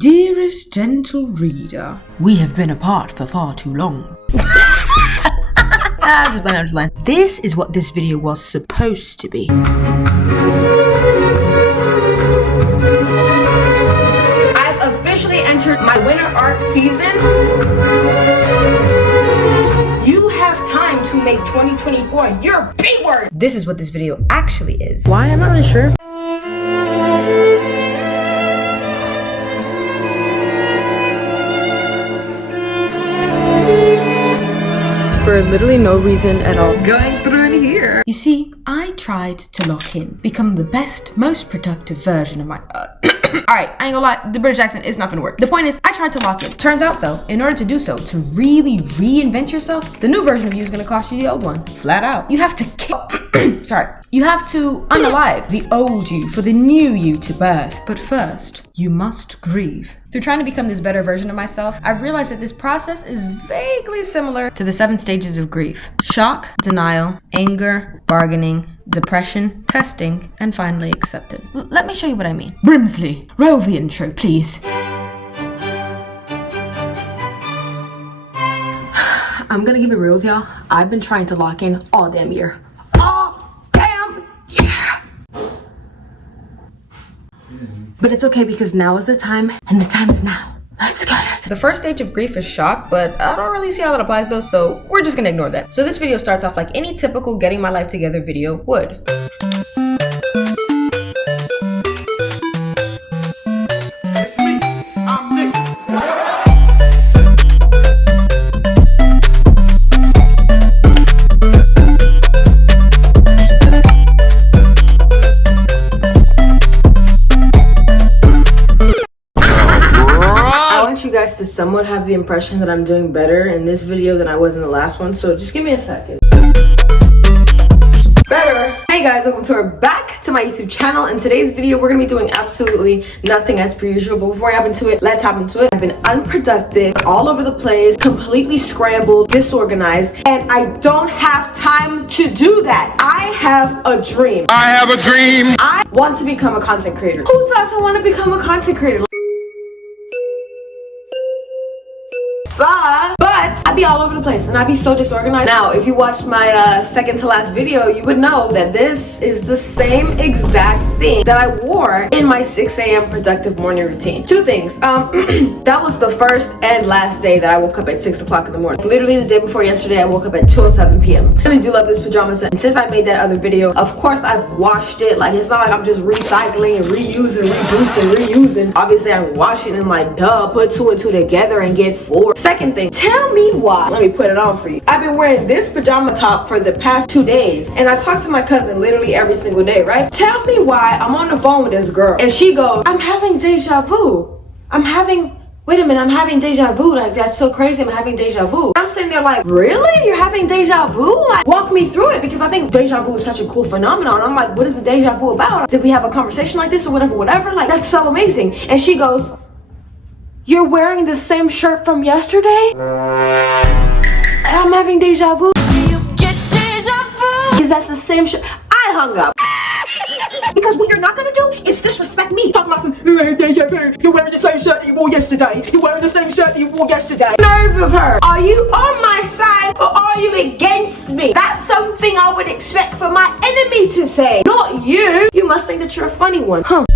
Dearest gentle reader, we have been apart for far too long. I'm just lying. This is what this video was supposed to be. I've officially entered my winter arc season. You have time to make 2024 your B-word. This is what this video actually is. Why? I'm not really sure. For literally no reason at all. Going through in here. You see, I tried to lock in, become the best, most productive version of my Alright, I ain't gonna lie, the British accent is not gonna work. The point is, I tried to lock in. Turns out though, in order to do so, to really reinvent yourself, the new version of you is gonna cost you the old one. Flat out. You have to kill you have to unalive the old you for the new you to birth. But first, you must grieve. Through trying to become this better version of myself, I've realized that this process is vaguely similar to the 7 stages of grief. Shock, denial, anger, bargaining, depression, testing, and finally acceptance. Let me show you what I mean. Brimsley, roll the intro, please. I'm gonna keep it real with y'all. I've been trying to lock in all damn year. But it's okay because now is the time, and the time is now. Let's get it. The first stage of grief is shock, but I don't really see how that applies though, so we're just gonna ignore that. So this video starts off like any typical getting my life together video would. You guys to somewhat have the impression that I'm doing better in this video than I was in the last one, so just give me a second. Better. Hey guys, welcome back to my YouTube channel. In today's video, we're gonna be doing absolutely nothing as per usual, but before I hop into it, let's hop into it. I've been unproductive, all over the place, completely scrambled, disorganized, and I don't have time to do that. I have a dream. I want to become a content creator. Who doesn't want to become a content creator? But I'd be all over the place and I'd be so disorganized. Now, if you watched my second to last video, you would know that this is the same exact thing that I wore in my 6 a.m. productive morning routine. 2 things. That was the first and last day that I woke up at 6 o'clock in the morning. Literally the day before yesterday, I woke up at 2:07 p.m. I really do love this pajama set. And since I made that other video, of course I've washed it. Like, it's not like I'm just recycling and reusing, reusing. Obviously, I'm washing and like, duh, put 2 and 2 together and get 4. Second thing, tell me why. Let me put it on for you. I've been wearing this pajama top for the past 2 days, and I talk to my cousin literally every single day, right? Tell me why I'm on the phone with this girl, and she goes, I'm having deja vu. Wait a minute, I'm having deja vu. Like, that's so crazy, I'm having deja vu. I'm sitting there like, really? You're having deja vu? Like, walk me through it, because I think deja vu is such a cool phenomenon. I'm like, what is the deja vu about? Did we have a conversation like this or whatever? Like, that's so amazing. And she goes, you're wearing the same shirt from yesterday? I'm having deja vu. Do you get deja vu? Is that the same shirt? I hung up. Because what you're not gonna do is disrespect me. Talking about some, you're wearing deja vu. You're wearing the same shirt you wore yesterday. You're wearing the same shirt you wore yesterday. Nerve of her. Are you on my side or are you against me? That's something I would expect for my enemy to say. Not you. You must think that you're a funny one. Huh.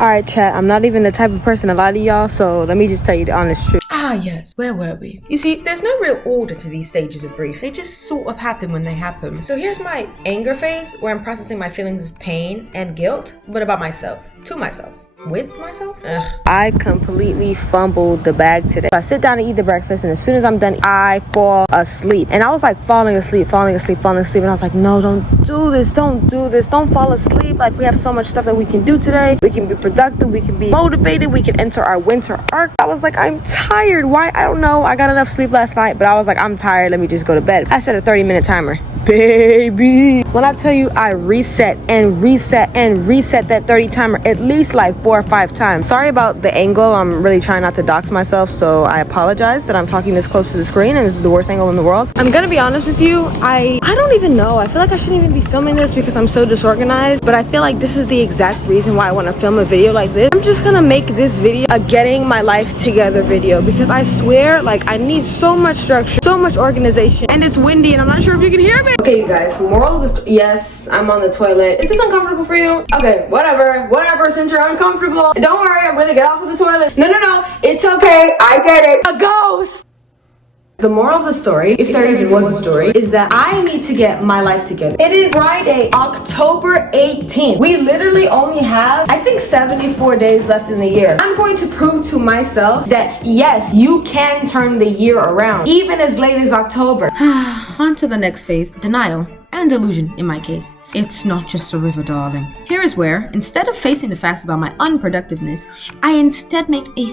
Alright chat, I'm not even the type of person to lie to y'all, so let me just tell you the honest truth. Ah yes, where were we? You see, there's no real order to these stages of grief. They just sort of happen when they happen. So here's my anger phase, where I'm processing my feelings of pain and guilt, but about myself, to myself. With myself? Ugh. I completely fumbled the bag today. I sit down and eat the breakfast, and as soon as I'm done, I fall asleep. And I was like falling asleep. And I was like, no, don't do this. Don't fall asleep. Like, we have so much stuff that we can do today. We can be productive. We can be motivated. We can enter our winter arc. I was like, I'm tired. Why? I don't know. I got enough sleep last night, but I was like, I'm tired. Let me just go to bed. I set a 30-minute timer. Baby. When I tell you I reset that 30 timer at least like 4 4 or 5 times. Sorry about the angle. I'm really trying not to dox myself, so I apologize that I'm talking this close to the screen and this is the worst angle in the world. I'm gonna be honest with you, I don't even know. I feel like I shouldn't even be filming this because I'm so disorganized, but I feel like this is the exact reason why I want to film a video like this. I'm just gonna make this video a getting my life together video because I swear, like, I need so much structure, so much organization, and it's windy and I'm not sure if you can hear me. Okay, you guys, moral of the story. Yes, I'm on the toilet. Is this uncomfortable for you? Okay, whatever, since you're uncomfortable. Don't worry, I'm gonna get off of the toilet. No, it's okay, I get it. A ghost! The moral of the story, if there even was a story, is that I need to get my life together. It is Friday, October 18th. We literally only have, I think, 74 days left in the year. I'm going to prove to myself that yes, you can turn the year around, even as late as October. On to the next phase, denial. And delusion, in my case. It's not just a river, darling. Here is where, instead of facing the facts about my unproductiveness, I instead make a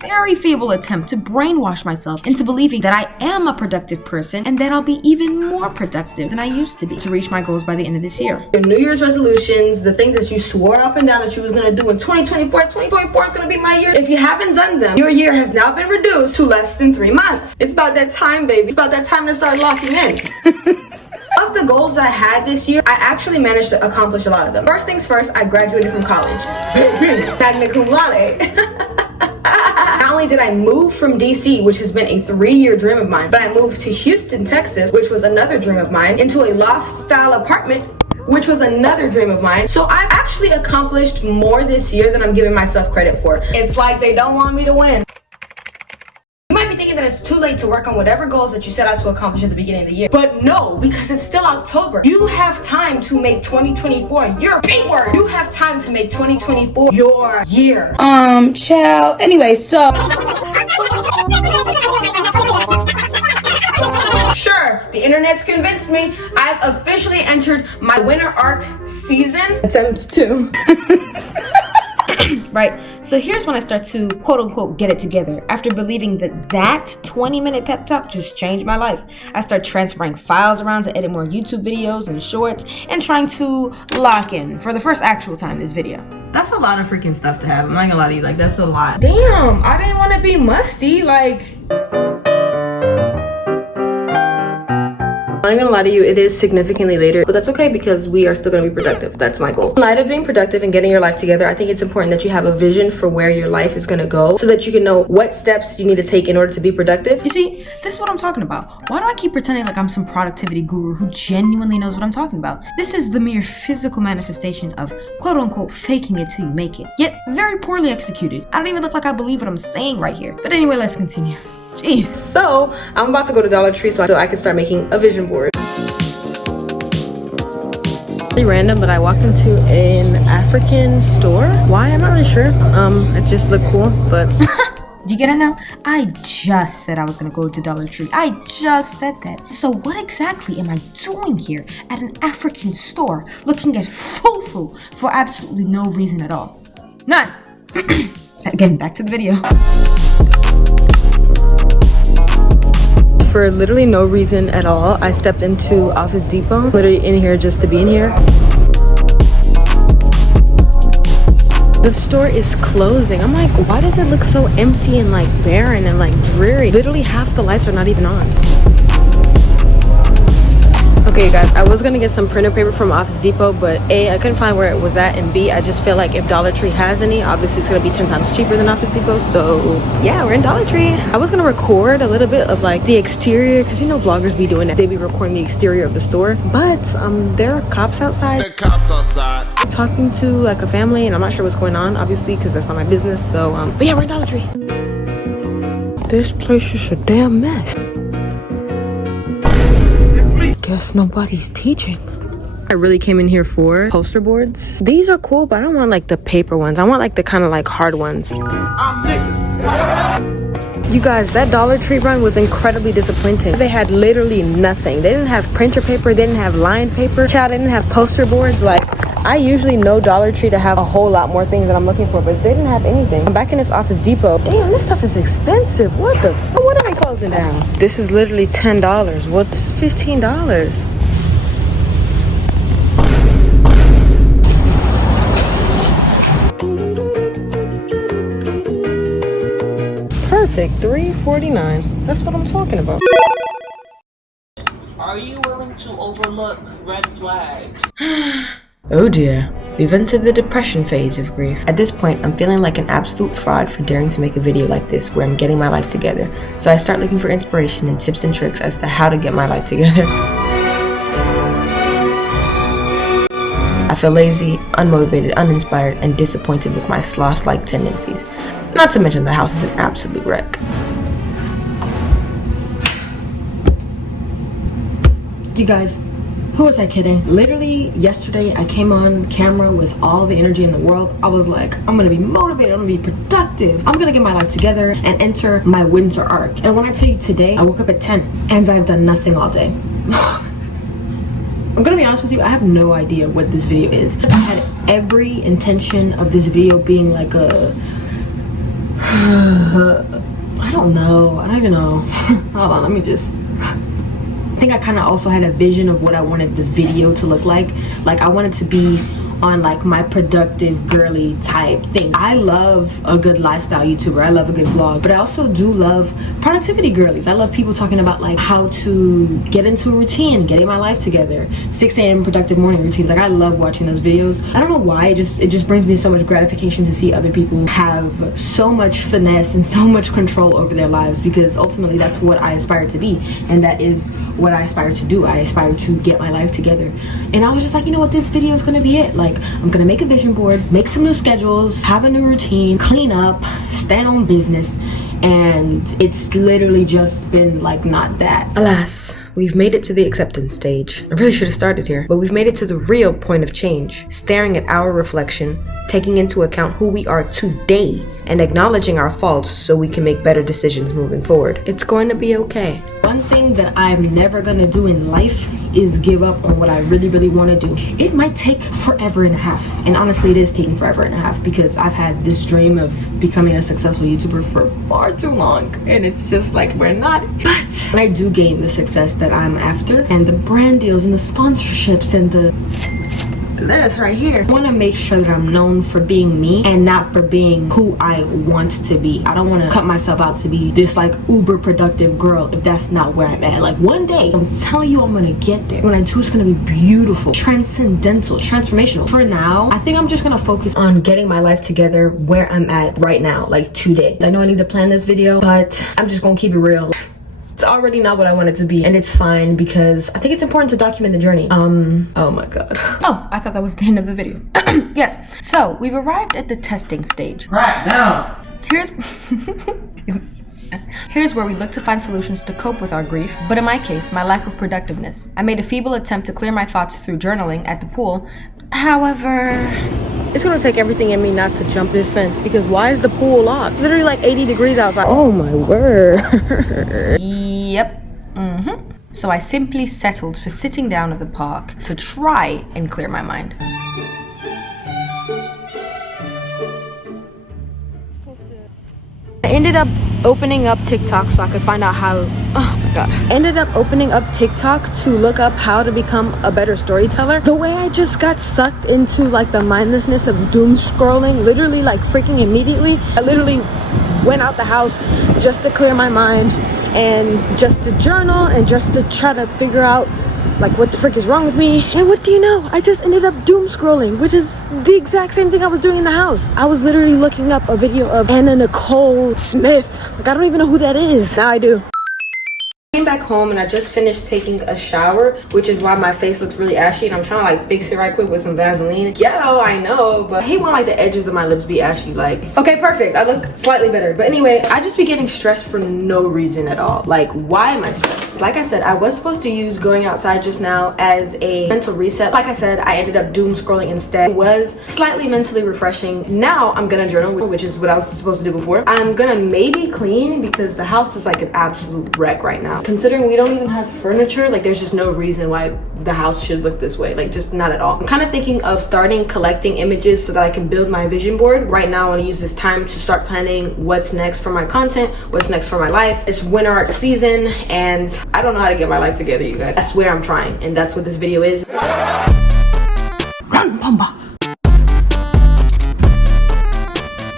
very feeble attempt to brainwash myself into believing that I am a productive person and that I'll be even more productive than I used to be to reach my goals by the end of this year. Your New Year's resolutions, the things that you swore up and down that you was gonna do in 2024 is gonna be my year. If you haven't done them, your year has now been reduced to less than 3 months. It's about that time, baby. It's about that time to start locking in. Of the goals that I had this year, I actually managed to accomplish a lot of them. First things first, I graduated from college. 𝓈𝓉𝓊𝒻𝒻𝓈. Not only did I move from DC, which has been a 3-year dream of mine, but I moved to Houston, Texas, which was another dream of mine, into a loft-style apartment, which was another dream of mine. So I've actually accomplished more this year than I'm giving myself credit for. It's like they don't want me to win. You might be thinking that it's too late to work on whatever goals that you set out to accomplish at the beginning of the year. But no, because it's still October. You have time to make 2024 your B word. You have time to make 2024 your year. Child. Anyway, so. Sure, the internet's convinced me. I've officially entered my winter arc season. Attempts 2. Right, so here's when I start to quote unquote get it together. After believing that 20-minute pep talk just changed my life, I start transferring files around to edit more YouTube videos and shorts and trying to lock in for the first actual time this video. That's a lot of freaking stuff to have. I'm not gonna lie to you, like, that's a lot. Damn, I didn't want to be musty, like. I'm not gonna lie to you, it is significantly later, but that's okay because we are still gonna be productive. That's my goal. In light of being productive and getting your life together, I think it's important that you have a vision for where your life is gonna go so that you can know what steps you need to take in order to be productive. You see, this is what I'm talking about. Why do I keep pretending like I'm some productivity guru who genuinely knows what I'm talking about? This is the mere physical manifestation of quote unquote faking it till you make it, yet very poorly executed. I don't even look like I believe what I'm saying right here. But anyway, let's continue. Jeez. So I'm about to go to Dollar Tree so I can start making a vision board. Really random, but I walked into an African store. Why? I'm not really sure. It just looked cool, but do you get it now? I just said I was gonna go to Dollar Tree. I just said that. So what exactly am I doing here at an African store looking at fufu for absolutely no reason at all? None. Again, back to the video. For literally no reason at all, I stepped into Office Depot, literally in here just to be in here. The store is closing. I'm like, why does it look so empty and like barren and like dreary? Literally half the lights are not even on. Okay guys, I was gonna get some printer paper from Office Depot, but A, I couldn't find where it was at, and B, I just feel like if Dollar Tree has any, obviously it's gonna be 10 times cheaper than Office Depot. So yeah, we're in Dollar Tree. I was gonna record a little bit of like the exterior, because you know vloggers be doing that. They be recording the exterior of the store, but there are cops outside. There are cops outside. I'm talking to like a family and I'm not sure what's going on, obviously, because that's not my business. So but yeah, we're in Dollar Tree. This place is a damn mess. Guess nobody's teaching. I really came in here for poster boards. These are cool, but I don't want like the paper ones. I want like the kind of like hard ones. You guys, that Dollar Tree run was incredibly disappointing. They had literally nothing. They didn't have printer paper, they didn't have lined paper. Child, they didn't have poster boards. Like, I usually know Dollar Tree to have a whole lot more things that I'm looking for, but they didn't have anything. I'm back in this Office Depot. Damn, this stuff is expensive. What the f? What are we closing down? This is literally $10. What? This is $15. Take 349. That's what I'm talking about. Are you willing to overlook red flags? Oh dear, we've entered the depression phase of grief. At this point, I'm feeling like an absolute fraud for daring to make a video like this where I'm getting my life together. So I start looking for inspiration and tips and tricks as to how to get my life together. I feel lazy, unmotivated, uninspired, and disappointed with my sloth-like tendencies. Not to mention the house is an absolute wreck. You guys, who was I kidding? Literally yesterday I came on camera with all the energy in the world. I was like, I'm gonna be motivated, I'm gonna be productive, I'm gonna get my life together and enter my winter arc. And when I tell you today, I woke up at 10 and I've done nothing all day. I'm gonna be honest with you, I have no idea what this video is. I had every intention of this video being like a I don't even know. Hold on, let me just I think I kind of also had a vision of what I wanted the video to look like. Like I wanted to be on like my productive girly type thing. I love a good lifestyle YouTuber. I love a good vlog, but I also do love productivity girlies. I love people talking about like how to get into a routine, getting my life together, 6 a.m. productive morning routines. Like I love watching those videos. I don't know why, it just brings me so much gratification to see other people have so much finesse and so much control over their lives, because ultimately that's what I aspire to be, and that is what I aspire to do. I aspire to get my life together. And I was just like, you know what, this video is gonna be it. Like I'm gonna make a vision board, make some new schedules, have a new routine, clean up, stand on business, and it's literally just been like not that. Alas, we've made it to the acceptance stage. I really should have started here, but we've made it to the real point of change, staring at our reflection, taking into account who we are today, and acknowledging our faults so we can make better decisions moving forward. It's going to be okay. One thing that I'm never gonna do in life is give up on what I really want to do. It might take forever and a half, and honestly it is taking forever and a half, because I've had this dream of becoming a successful YouTuber for far too long, and it's just like we're not. But when I do gain the success that I'm after, and the brand deals and the sponsorships and this right here, I want to make sure that I'm known for being me and not for being who I want to be. I don't want to cut myself out to be this like uber productive girl if that's not where I'm at. Like one day, I'm telling you, I'm gonna get there. When I do, it's gonna be beautiful, transcendental, transformational. For now, I think I'm just gonna focus on getting my life together where I'm at right now, like today. I know I need to plan this video, but I'm just gonna keep it real. It's already not what I want it to be, and it's fine, because I think it's important to document the journey. Oh my god. Oh, I thought that was the end of the video. Yes, so we've arrived at the testing stage. Right now. Here's where we look to find solutions to cope with our grief, but in my case, my lack of productiveness. I made a feeble attempt to clear my thoughts through journaling at the pool. However, it's gonna take everything in me not to jump this fence, because why is the pool locked? Literally like 80 degrees outside. Oh my word. Yep. So I simply settled for sitting down at the park to try and clear my mind. I ended up opening up TikTok so I could find out how, oh my god. Ended up opening up TikTok to look up how to become a better storyteller. The way I just got sucked into like the mindlessness of doom scrolling, literally like freaking immediately. I literally went out the house just to clear my mind and just to journal and just to try to figure out like what the frick is wrong with me. And what do you know, I just ended up doom scrolling, which is the exact same thing I was doing in the house. I was literally looking up a video of Anna Nicole Smith. Like I don't even know who that is. Now I do. Came back home and I just finished taking a shower, which is why my face looks really ashy, and I'm trying to like fix it right quick with some Vaseline. Ghetto, I know, but I hate when like the edges of my lips be ashy. Like, okay, perfect, I look slightly better. But anyway, I just be getting stressed for no reason at all. Like, why am I stressed? Like I said, I was supposed to use going outside just now as a mental reset. Like I said, I ended up doom scrolling instead. It was slightly mentally refreshing. Now I'm gonna journal, which is what I was supposed to do before. I'm gonna maybe clean, because the house is like an absolute wreck right now. Considering we don't even have furniture, like there's just no reason why the house should look this way, like just not at all. I'm kind of thinking of starting collecting images so that I can build my vision board. Right now I want to use this time to start planning what's next for my content, what's next for my life. It's winter arc season and I don't know how to get my life together, you guys. I swear I'm trying, and that's what this video is. Run, Pumba!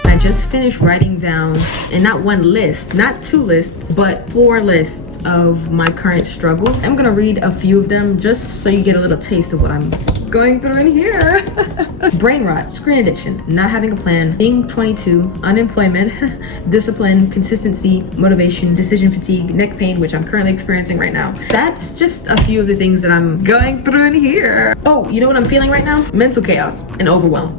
I just finished finished writing down, and not one list, not 2 lists, but 4 lists of my current struggles. I'm gonna read a few of them just so you get a little taste of what I'm going through in here. Brain rot, screen addiction, not having a plan, being 22, unemployment, discipline, consistency, motivation, decision fatigue, neck pain, which I'm currently experiencing right now. That's just a few of the things that I'm going through in here. Oh, you know what I'm feeling right now? Mental chaos and overwhelm.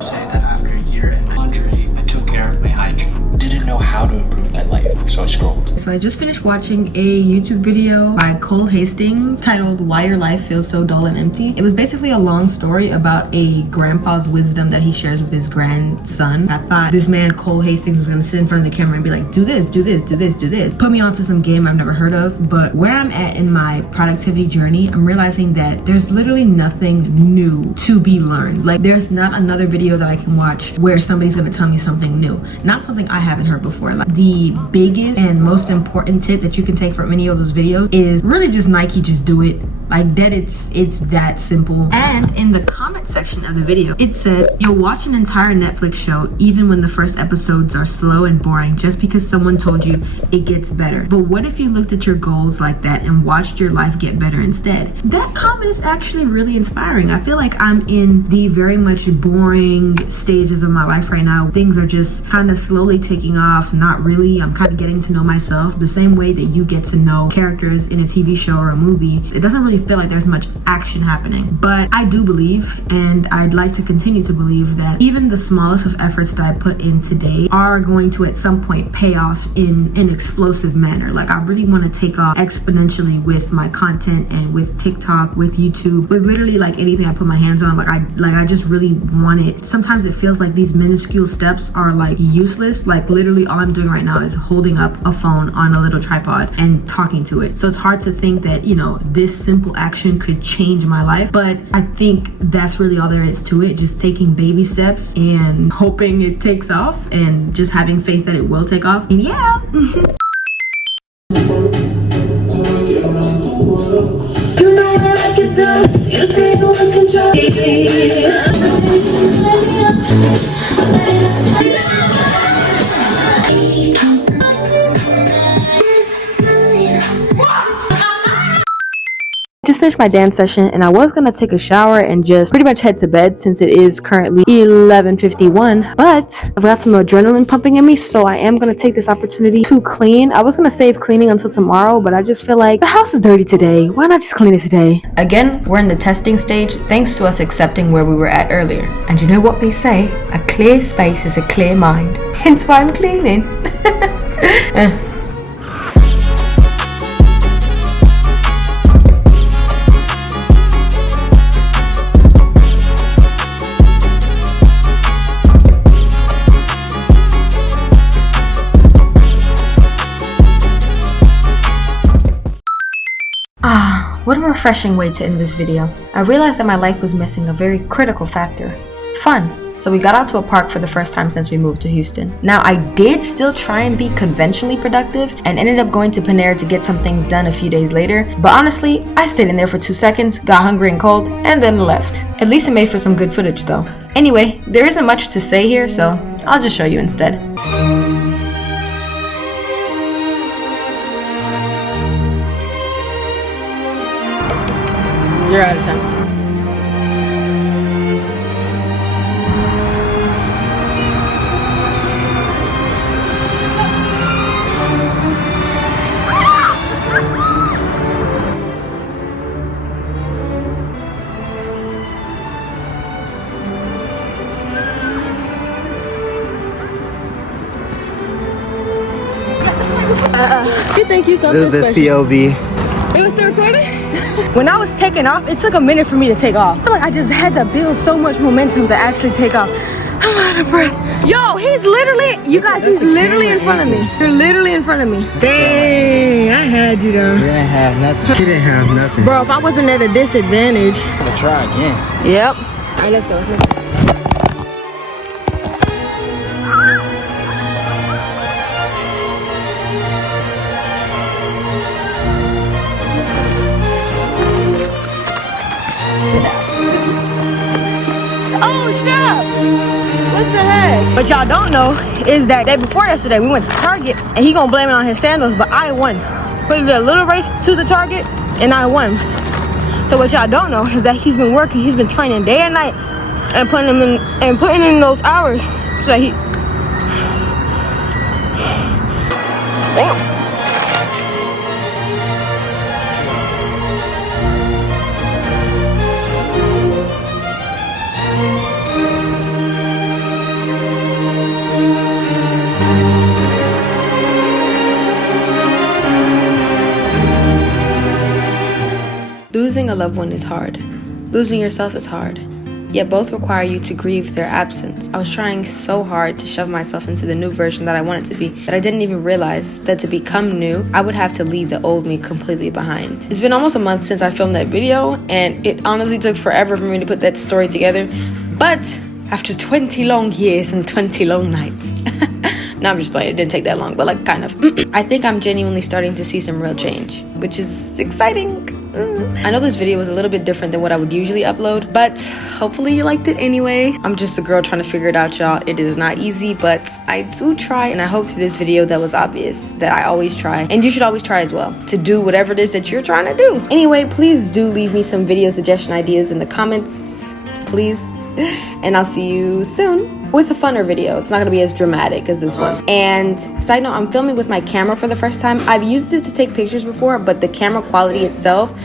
Say that after a year in laundry, I took care of my hygiene. Didn't know how to improve my life, so I scrolled. So I just finished watching a YouTube video by Cole Hastings titled Why Your Life Feels So Dull and Empty. It was basically a long story about a grandpa's wisdom that he shares with his grandson. I thought this man Cole Hastings was gonna sit in front of the camera and be like, do this, do this, do this, do this. Put me onto some game I've never heard of. But where I'm at in my productivity journey, I'm realizing that there's literally nothing new to be learned. Like there's not another video that I can watch where somebody's gonna tell me something new. Not something I haven't heard before. Like the biggest and most important tip that you can take from any of those videos is really just Nike, just do it. Like that, it's that simple. And in the comment section of the video, it said, you'll watch an entire Netflix show even when the first episodes are slow and boring just because someone told you it gets better. But what if you looked at your goals like that and watched your life get better instead? That comment is actually really inspiring. I feel like I'm in the very much boring stages of my life right now. Things are just kind of slowly taking off. Not really. I'm kind of getting to know myself the same way that you get to know characters in a TV show or a movie. It doesn't really feel like there's much action happening, but I do believe, and I'd like to continue to believe, that even the smallest of efforts that I put in today are going to at some point pay off in an explosive manner. Like I really want to take off exponentially with my content and with TikTok, with YouTube, with literally like anything I put my hands on. Like I just really want it. Sometimes it feels like these minuscule steps are like useless. Like literally all I'm doing right now is holding up a phone on a little tripod and talking to it. So it's hard to think that, you know, this simple action could change my life, but I think that's really all there is to it. Just taking baby steps and hoping it takes off and just having faith that it will take off. And yeah. You know what I can do. You say no one can try. Just finished my dance session and I was gonna take a shower and just pretty much head to bed since it is currently 11:51, but I've got some adrenaline pumping in me, so I am gonna take this opportunity to clean. I was gonna save cleaning until tomorrow, but I just feel like the house is dirty today. Why not just clean it today? Again, we're in the testing stage thanks to us accepting where we were at earlier. And you know what they say, a clear space is a clear mind. Hence why I'm cleaning. What a refreshing way to end this video. I realized that my life was missing a very critical factor: fun. So we got out to a park for the first time since we moved to Houston. Now I did still try and be conventionally productive and ended up going to Panera to get some things done a few days later, but honestly, I stayed in there for 2 seconds, got hungry and cold, and then left. At least it made for some good footage though. Anyway, there isn't much to say here, so I'll just show you instead. 0 out of 10. Thank you, something This is POV. It was still recording? When I was taking off, it took a minute for me to take off. I feel like I just had to build so much momentum to actually take off. I'm out of breath. Yo, he's literally, you guys, he's literally in front of me. You're literally in front of me. Dang, I had you though. You didn't have nothing. She didn't have nothing. Bro, if I wasn't at a disadvantage. I'm gonna try again. Yep. All right, let's go. Oh, snap! What the heck? What y'all don't know is that day before yesterday, we went to Target, and he gonna blame it on his sandals, but I won. We did a little race to the Target, and I won. So what y'all don't know is that he's been working, he's been training day and night, and putting in those hours so that he. Damn. Losing a loved one is hard. Losing yourself is hard. Yet both require you to grieve their absence. I was trying so hard to shove myself into the new version that I wanted to be that I didn't even realize that to become new, I would have to leave the old me completely behind. It's been almost a month since I filmed that video, and it honestly took forever for me to put that story together. But after 20 long years and 20 long nights. No, I'm just playing. It didn't take that long, but like kind of. I think I'm genuinely starting to see some real change, which is exciting. I know this video was a little bit different than what I would usually upload, but hopefully you liked it anyway. I'm just a girl trying to figure it out, y'all. It is not easy, but I do try, and I hope through this video that was obvious that I always try, and you should always try as well, to do whatever it is that you're trying to do. Anyway, please do leave me some video suggestion ideas in the comments, please, and I'll see you soon with a funner video. It's not gonna be as dramatic as this one. And side note, I'm filming with my camera for the first time. I've used it to take pictures before, but the camera quality itself,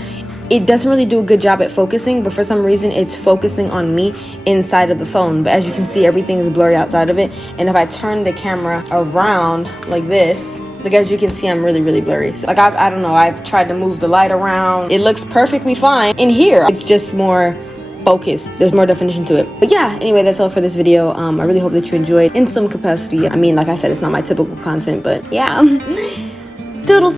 it doesn't really do a good job at focusing, but for some reason it's focusing on me inside of the phone. But as you can see, everything is blurry outside of it. And if I turn the camera around like this, like as you can see, I'm really blurry. So like I don't know, I've tried to move the light around. It looks perfectly fine in here. It's just more focus. There's more definition to it. But yeah, anyway, that's all for this video. I really hope that you enjoyed in some capacity. I mean, like I said, it's not my typical content, but yeah. Doodles.